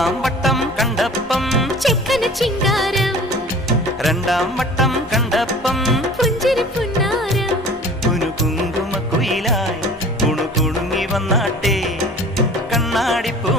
ഒന്നാം വട്ടം കണ്ടപ്പം ചെക്കന ചിങ്കാരം, രണ്ടാം വട്ടം കണ്ടപ്പം പുഞ്ചിരി പുന്നാരം, കുനുകുങ്കുമ കുയിലായി കുണുകുണുങ്ങി വന്നാട്ടെ കണ്ണാടിപ്പൂ